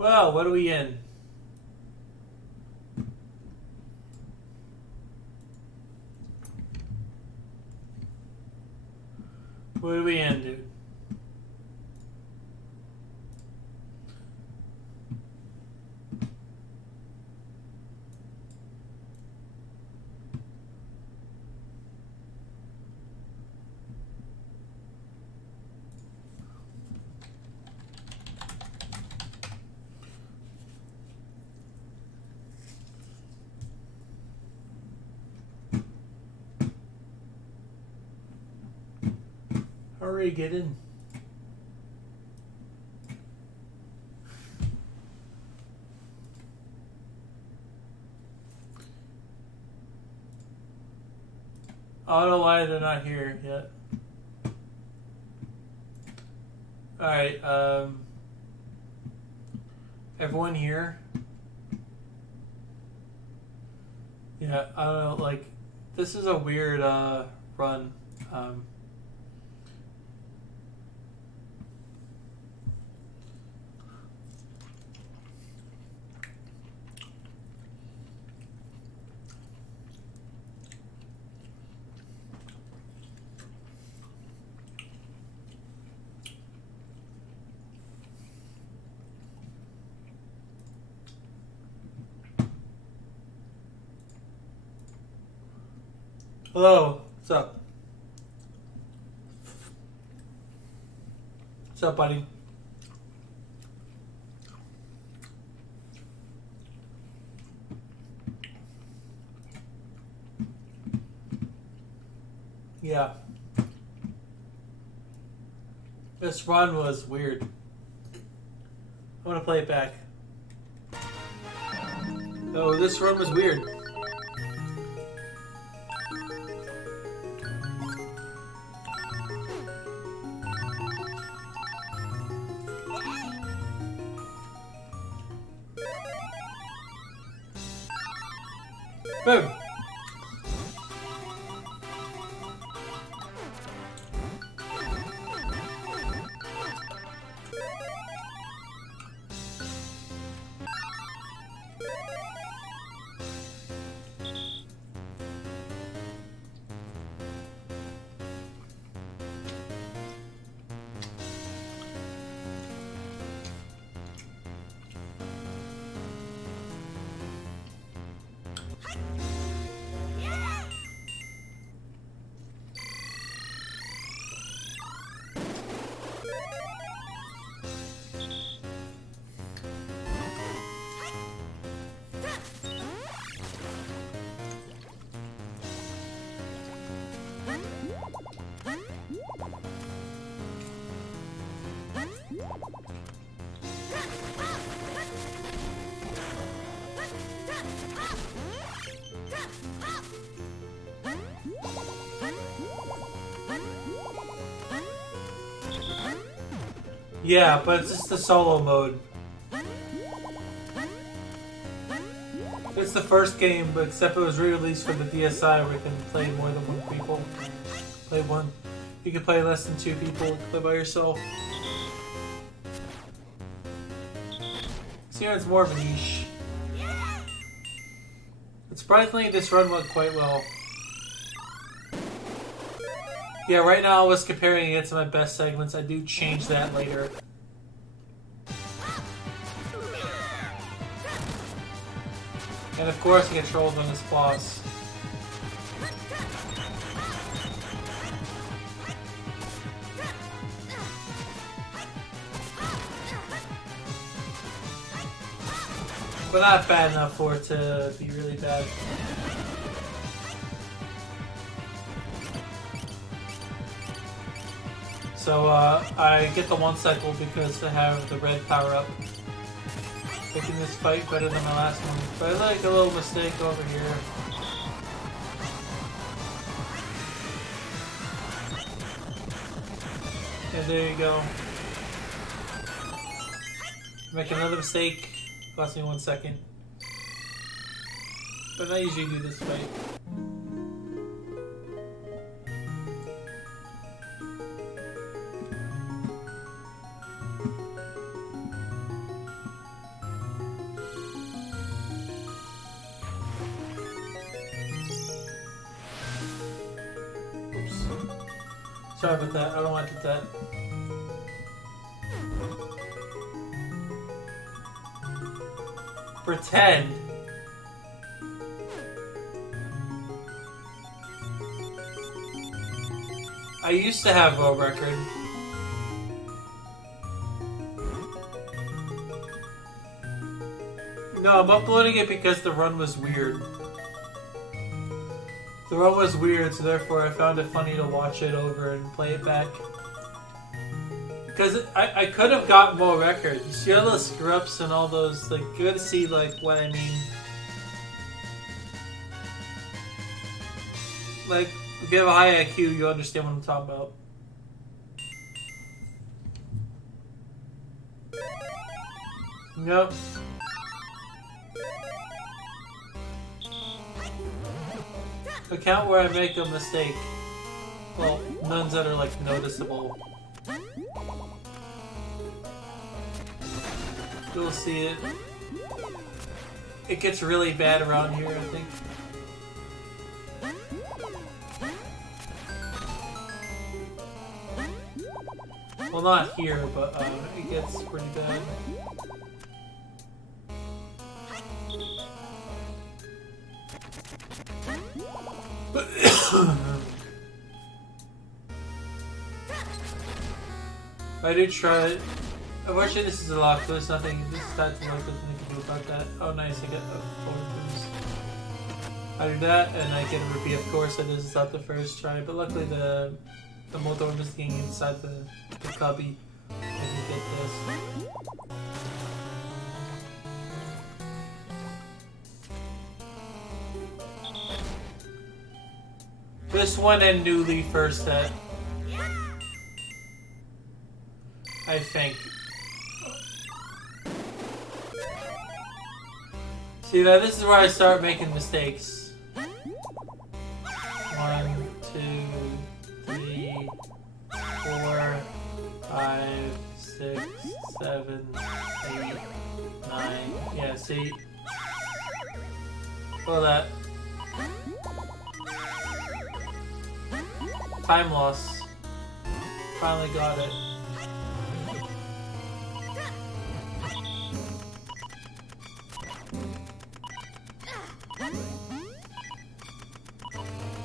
Well, what are we in? What are we in, dude? Hurry, get in. I don't know why they're not here yet. Alright, everyone here? Yeah, I don't know, like, this is a weird, run. Hello, what's up? What's up, buddy? Yeah. This run was weird. I want to play it back. Oh, this run was weird. Boom. Yeah, but it's just the solo mode. It's the first game, but except it was re-released for the DSi where you can play more than one people. Play one. You can play less than two people. You can play by yourself. So here it's more of a niche. But surprisingly, this run went quite well. Yeah, right now I was comparing it to my best segments. I do change that later. And of course, he gets trolled on this boss. But not bad enough for it to be really bad. So I get the one cycle because I have the red power up, making this fight better than my last one. But I like a little mistake over here. And there you go. Make another mistake. Cost me 1 second. But I usually do this fight. Sorry about that. I don't want to do that. Pretend. I used to have a record. No, I'm uploading it because the run was weird. The run was weird, so therefore I found it funny to watch it over and play it back. Because I could have got more records. You see all those screw-ups and all those, like, you gotta see, like, what I mean. Like, if you have a high IQ, you understand what I'm talking about. Yep. Account where I make a mistake. Well, none that are, like, noticeable. You'll see it. It gets really bad around here, I think. Well, not here, but it gets pretty bad. I did try it. Unfortunately, this is a lock, so there's nothing. This is not nothing to do about that. Oh, nice! I get a 4 boost. I do that, and I get a rupee. Of course, and this is not the first try, but luckily the motor was getting inside the cubby, and you get this. This one and newly first set. I think. See, now this is where I start making mistakes. 1, 2, 3, 4, 5, 6, 7, 8, 9. Yeah, see? Well, that. Time loss. Finally got it.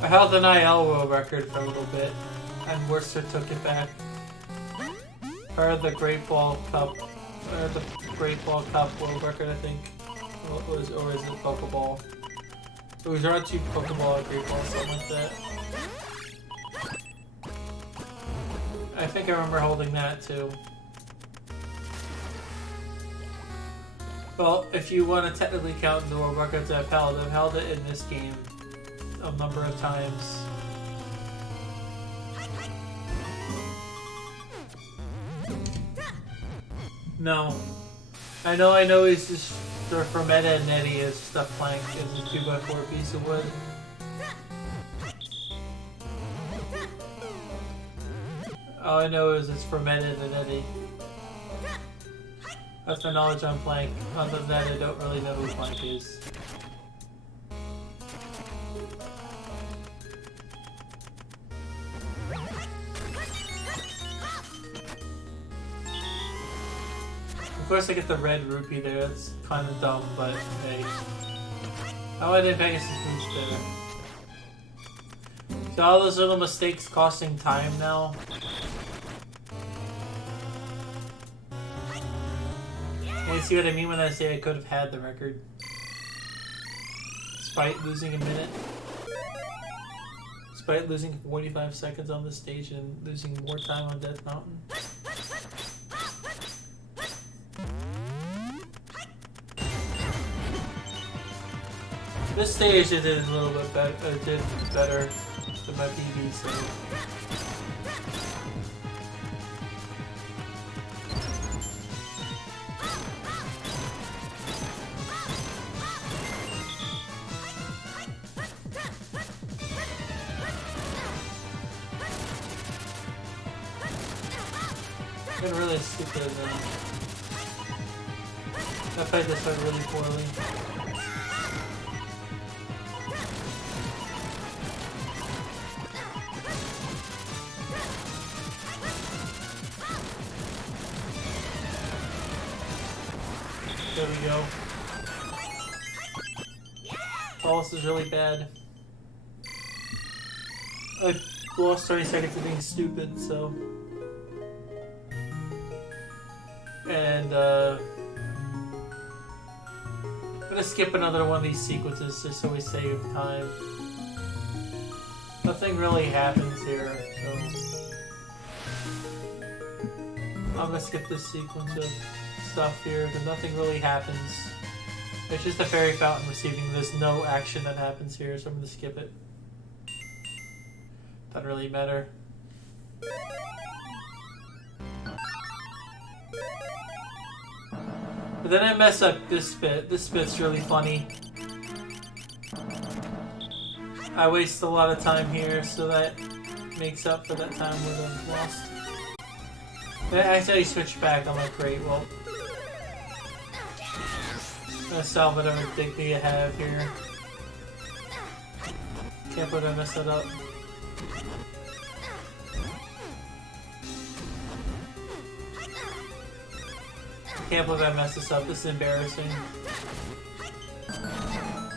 I held an IL world record for a little bit, and Worcester took it back. Or the Great Ball Cup, or the Great Ball Cup world record, I think. Or is it Pokeball? It was around 2 Pokeball or Great Ball, something like that. I think I remember holding that too. Well, if you want to technically count the world records I've held it in this game a number of times. No. I know he's just for Meta and Nettie is stuff plank is a 2x4 piece of wood. All I know is it's for Meta and Nettie. That's my knowledge on plank. Other than that, I don't really know who plank is. Of course I get the red rupee there, that's kind of dumb, but hey. How I did Pegasus boost there? So all those little mistakes costing time now. You see what I mean when I say I could have had the record? Despite losing a minute. Despite losing 45 seconds on the stage and losing more time on Death Mountain. This stage it did a little bit better. It did better than my PB, so. I'm really stupid. I played this one really poorly. There we go. Boss is really bad. I lost 30 seconds of being stupid, so. And, I'm gonna skip another one of these sequences just so we save time. Nothing really happens here, so. I'm gonna skip this sequence of stuff here, because nothing really happens. It's just a fairy fountain receiving. There's no action that happens here, so I'm gonna skip it. Doesn't really matter. But then I mess up this bit. This bit's really funny. I waste a lot of time here, so that makes up for that time where I've lost. I actually switch back. I'm like, great, well, I'm gonna solve whatever dignity I have here. Can't believe I messed that up. Can't believe I messed this up. This is embarrassing.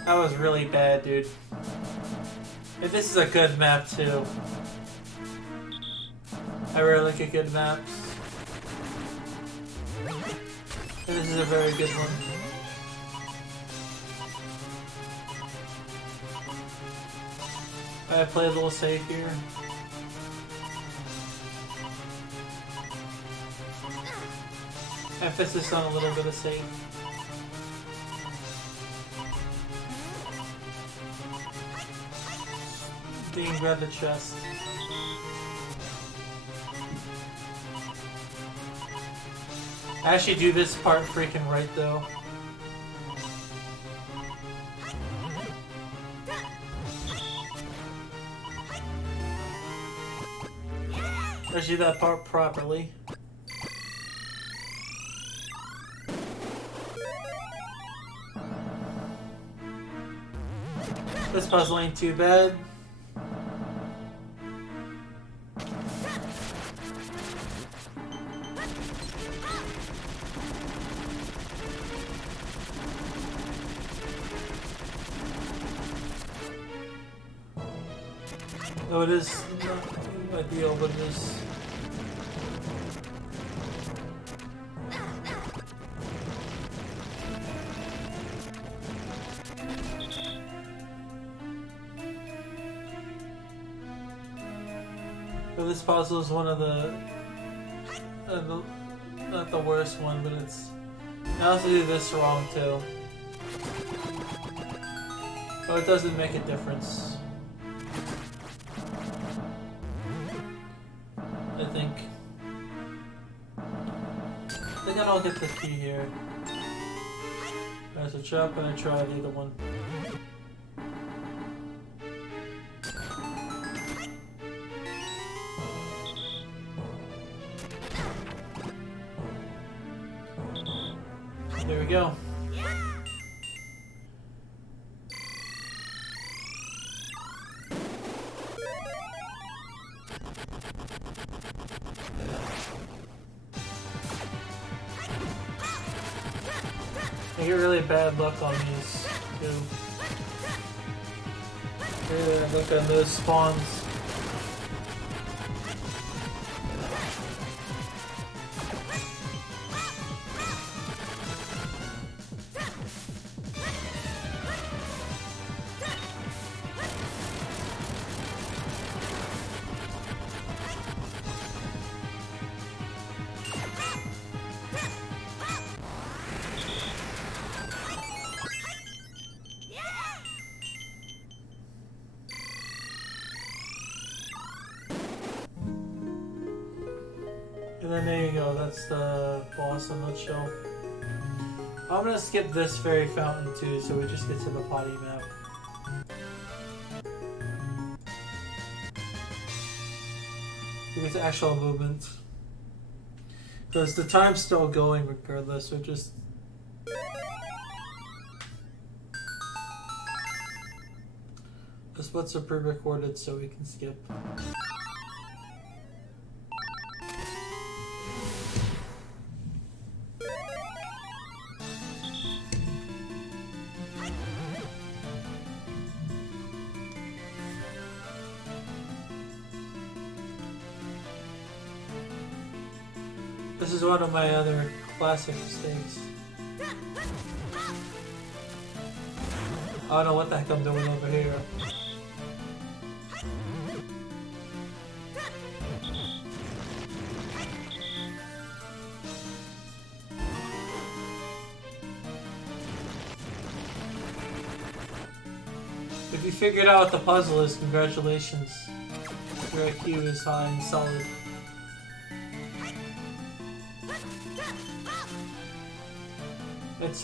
That was really bad, dude. If this is a good map too. I really like good maps. And this is a very good one. I play a little safe here. Emphasis on a little bit of safe. Being grab the chest. I actually do this part freaking right though. I do that part properly. This puzzle ain't too bad. Though it is not ideal, but it is. But this puzzle is one of the not the worst one, but it's. I also do this wrong too. Oh, it doesn't make a difference. I think I don't get the key here. There's a chop and I try the other one. There we go. I get really bad luck on these too. Really bad luck on those spawns. And then there you go, that's the boss in a nutshell. I'm gonna skip this fairy fountain too, so we just get to the potty map. We get to actual movement. Because the time's still going regardless, so just... This what's are pre-recorded so we can skip. This is one of my other classic mistakes. I don't know what the heck I'm doing over here. If you figured out what the puzzle is, congratulations. Your IQ is high and solid.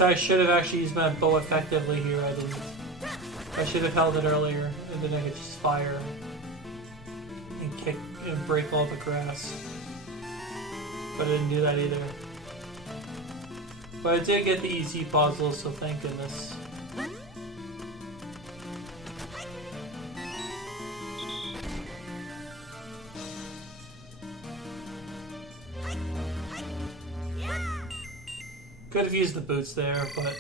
I should have actually used my bow effectively here, I didn't. I should have held it earlier, and then I could just fire and kick and break all the grass. But I didn't do that either. But I did get the easy puzzle, so thank goodness. Could have used the boots there, but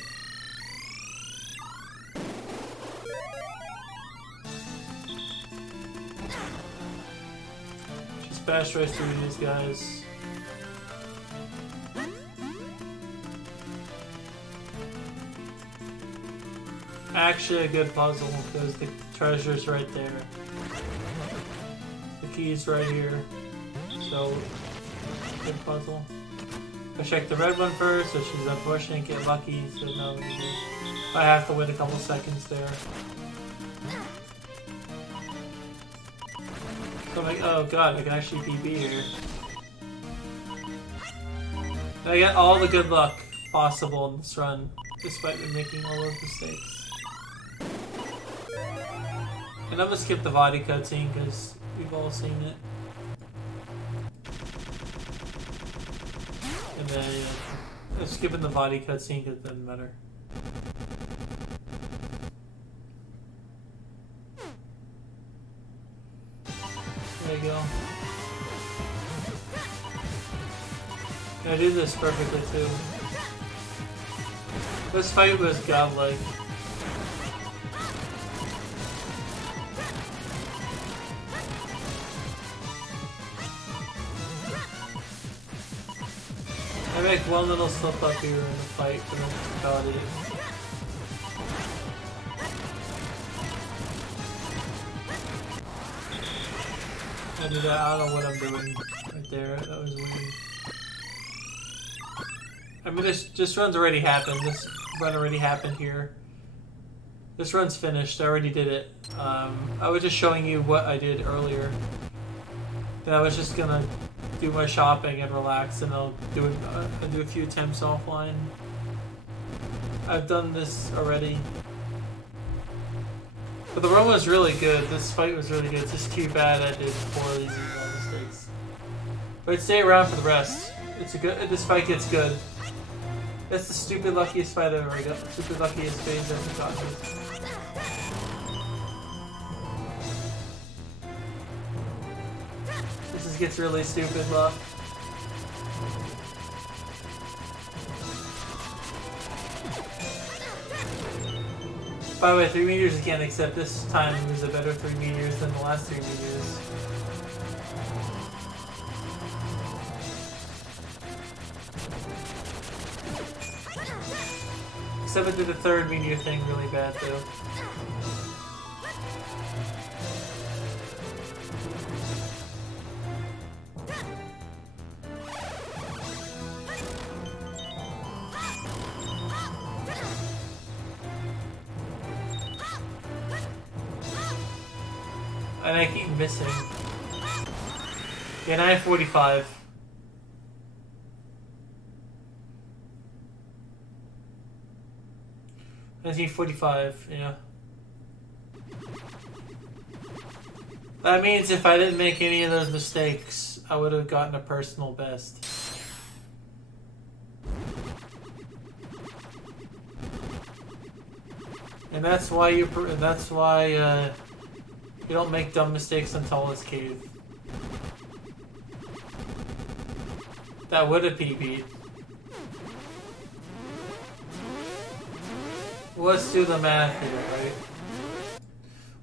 just bash right through these guys. Actually a good puzzle, because the treasure's right there. The key's right here. So, good puzzle. I checked the red one first, so she's unfortunate, get lucky, so no, I have to wait a couple seconds there. So I'm like, oh god, I can actually PB here. And I got all the good luck possible in this run, despite me making all those mistakes. And I'm gonna skip the body cutscene, because we've all seen it. And then I'm skipping the body cutscene because it doesn't matter. There you go. And I did this perfectly too. This fight was godlike. I make one little slip up here in the fight, but that's about it. I do that, I don't know what I'm doing right there, that was weird. I mean, this run's already happened, this run already happened here. This run's finished, I already did it. I was just showing you what I did earlier. Then I was just gonna do my shopping and relax, and I'll do a few attempts offline. I've done this already. But the run was really good. This fight was really good. It's just too bad I did poorly with all mistakes. But stay around for the rest. It's a good. This fight gets good. That's the stupid luckiest fight I've ever got. The stupid luckiest phase I've ever gotten. This gets really stupid, luck. By the way, 3 meters again, except this time it was a better 3 meters than the last 3 meters. Except I did the third meteor thing really bad though. And I keep missing. Yeah, 9:45. $19:45, yeah. That means if I didn't make any of those mistakes, I would have gotten a personal best. And that's why you don't make dumb mistakes on Tallest Cave. That would have PB'd. Let's do the math here, right?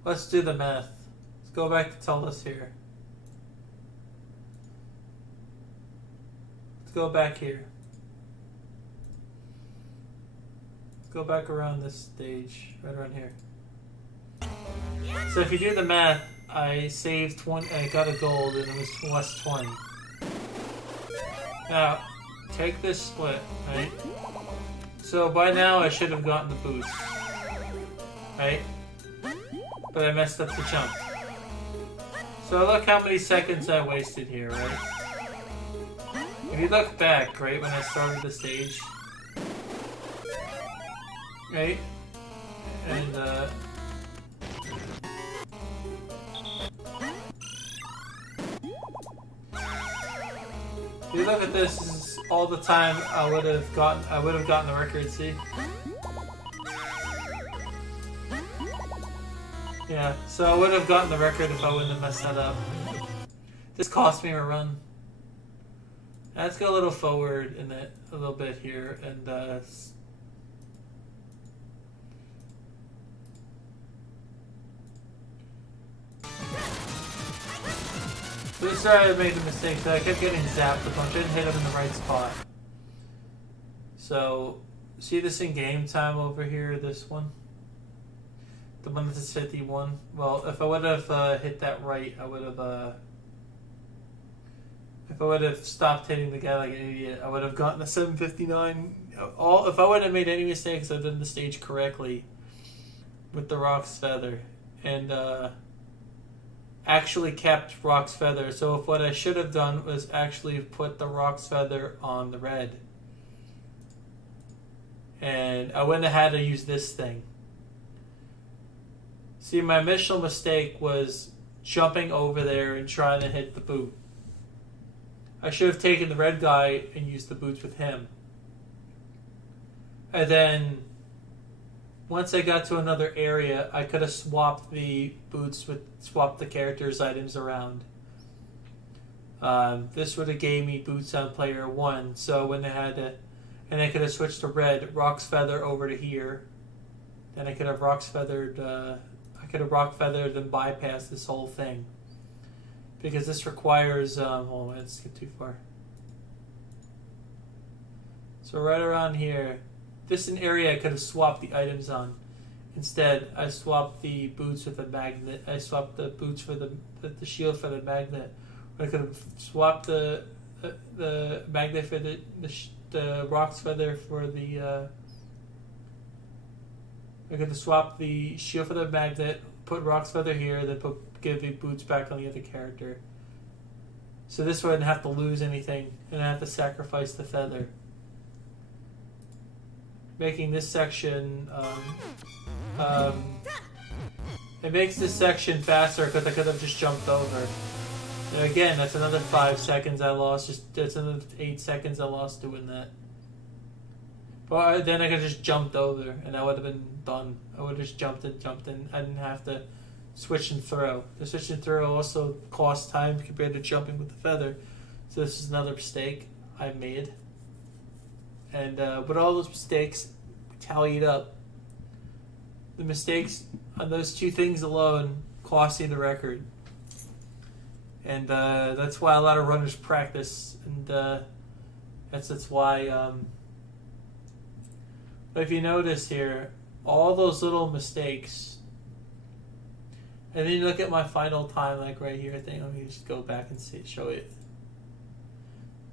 Let's do the math. Let's go back to Tallest here. Let's go back here. Let's go back around this stage, right around here. So if you do the math, I saved 20, I got a gold, and it was plus 20. Now, take this split, right? So by now I should have gotten the boost, right? But I messed up the jump. So look how many seconds I wasted here, right? If you look back, right, when I started the stage, right? And, if you look at this, this is all the time I would have gotten the record, see? Yeah, so I would have gotten the record if I wouldn't have messed that up. This cost me a run. Let's go a little forward in it a little bit here, and this time I made a mistake, so I kept getting zapped a bunch. I didn't hit him in the right spot. So, see this in game time over here, this one? The one that says 51? Well, if I would have hit that right, I would have, if I would have stopped hitting the guy like an idiot, I would have gotten a 759. If I wouldn't have made any mistakes, I've done the stage correctly with the Rock's Feather. And, actually kept Rock's Feather. So if what I should have done was actually put the Rock's Feather on the red. And I wouldn't have had to use this thing. See, my initial mistake was jumping over there and trying to hit the boot. I should have taken the red guy and used the boots with him. And then, once I got to another area, I could have swapped the boots swapped the characters' items around. This would have gave me boots on player 1. So when I had to, and I could have switched to red, Rock's Feather over to here. Then I could have Rock's Feathered. I could have Rock Feathered and bypassed this whole thing. Because this requires, hold on, let's get too far. So right around here, this is an area I could have swapped the items on. Instead, I swapped the boots with the magnet. I swapped the boots for the shield for the magnet. I could have swapped the magnet for the Rock's Feather for the. I could have swapped the shield for the magnet, put Rock's Feather here, then give the boots back on the other character. So this way I didn't have to lose anything, and I have to sacrifice the feather. Making this section, it makes this section faster because I could have just jumped over. And again, that's another 5 seconds I lost. That's another 8 seconds I lost doing that. But then I could have just jumped over, and I would have been done. I would have just jumped and. I didn't have to switch and throw. The switch and throw also costs time compared to jumping with the feather. So this is another mistake I made. And with all those mistakes tallied up, the mistakes on those 2 things alone cost you the record. And that's why a lot of runners practice. And that's why... But if you notice here, all those little mistakes, and then you look at my final time, like right here, I think, let me just go back and show it.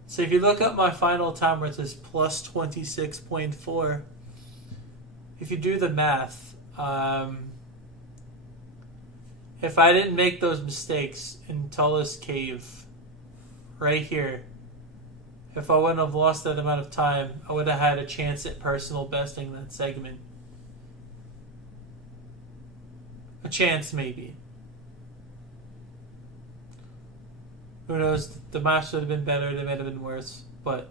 So if you look at my final time where it says plus 26.4, if you do the math, if I didn't make those mistakes in Tullus Cave, right here, if I wouldn't have lost that amount of time, I would have had a chance at personal besting that segment. A chance, maybe. Who knows? The match would have been better, they might have been worse. But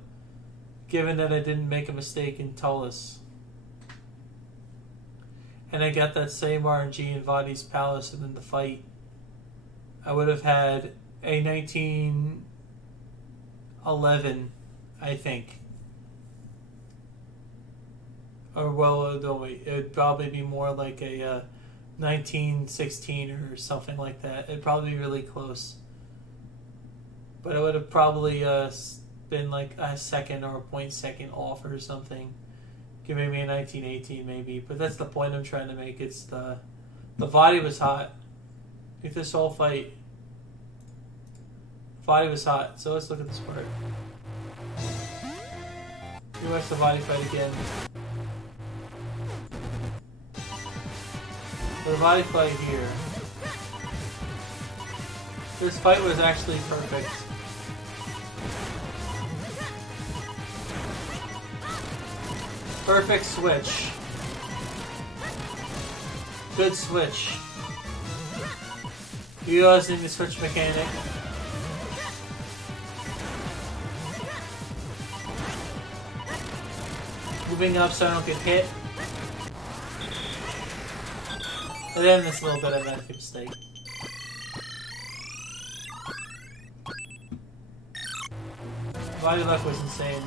given that I didn't make a mistake in Tullus, and I got that same RNG in Vadi's Palace and then the fight, I would have had a 1911, I think. Or, well, no, wait, it would probably be more like a 1916 or something like that. It'd probably be really close. But I would have probably been like a second or a 0.2 off or something, giving me a 1918 maybe. But that's the point I'm trying to make. It's the body was hot. Like this whole fight, body was hot. So let's look at this part. You watch the body fight again. For the body fight here, this fight was actually perfect. Perfect switch. Good switch. Utilizing the switch mechanic. Moving up so I don't get hit. And then this little bit of a mistake. Body luck was insane.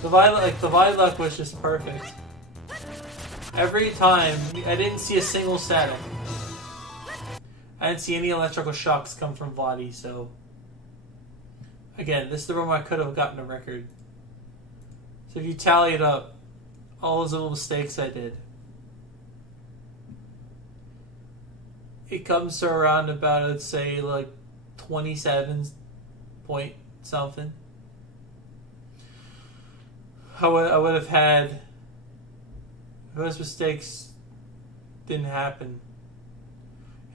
The body luck was just perfect. Every time, I didn't see a single static. I didn't see any electrical shocks come from body, so... Again, this is the room I could have gotten a record. So if you tally it up, all those little mistakes I did, it comes to around about, I'd say, like 27 point something. I would have had, if those mistakes didn't happen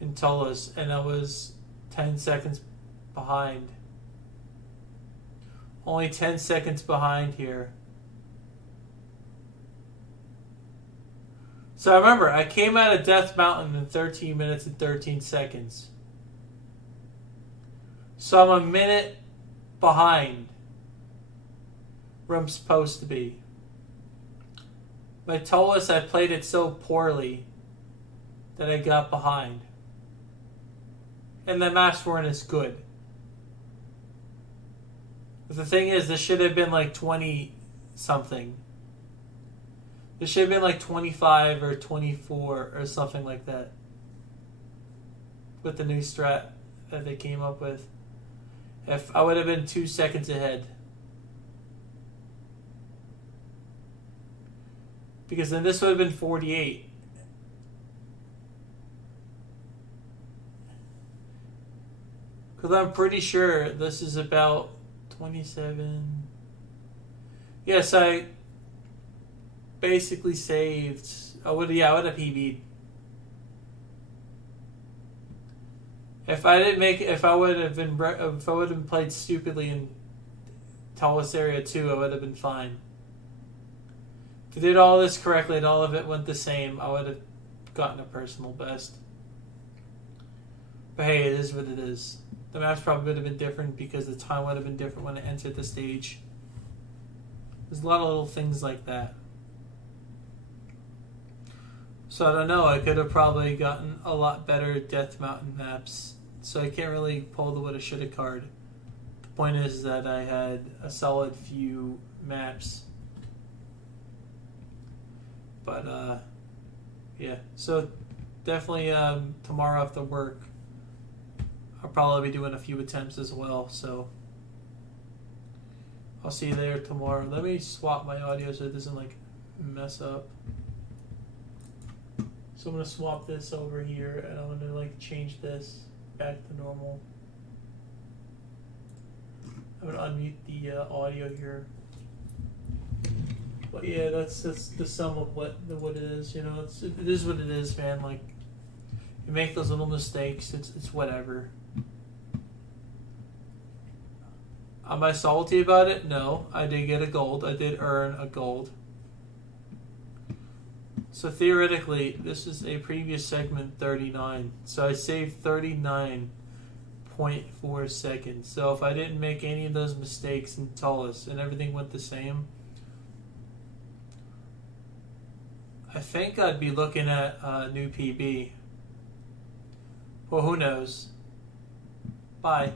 in Tullis, and I was 10 seconds behind. Only 10 seconds behind here. So I remember, I came out of Death Mountain in 13 minutes and 13 seconds. So I'm a minute behind where I'm supposed to be. By Tullis, I played it so poorly that I got behind. And the maps weren't as good. But the thing is, this should have been like 20 something. This should have been like 25 or 24 or something like that. With the new strat that they came up with. If I would have been 2 seconds ahead. Because then this would have been 48. Because I'm pretty sure this is about 27. Yes, I basically saved. I would have PB'd. If I would have been played stupidly in Tullis Area 2, I would have been fine. If I did all this correctly and all of it went the same, I would have gotten a personal best. But hey, it is what it is. The maps probably would have been different because the time would have been different when I entered the stage. There's a lot of little things like that. So I don't know, I could have probably gotten a lot better Death Mountain maps. So I can't really pull the woulda shoulda card. The point is that I had a solid few maps. But yeah, so definitely tomorrow after work I'll probably be doing a few attempts as well, so I'll see you there tomorrow. Let me swap my audio so it doesn't like mess up. So I'm gonna swap this over here and I'm gonna like change this back to normal. I'm gonna unmute the audio here. But yeah, that's the sum of what it is. You know, it is what it is, man. Like, you make those little mistakes. It's whatever. Am I salty about it? No, I did get a gold. I did earn a gold. So theoretically, this is a previous segment 39. So I saved 39.4 seconds. So if I didn't make any of those mistakes in Tullis and everything went the same, I think I'd be looking at a new PB. Well, who knows? Bye.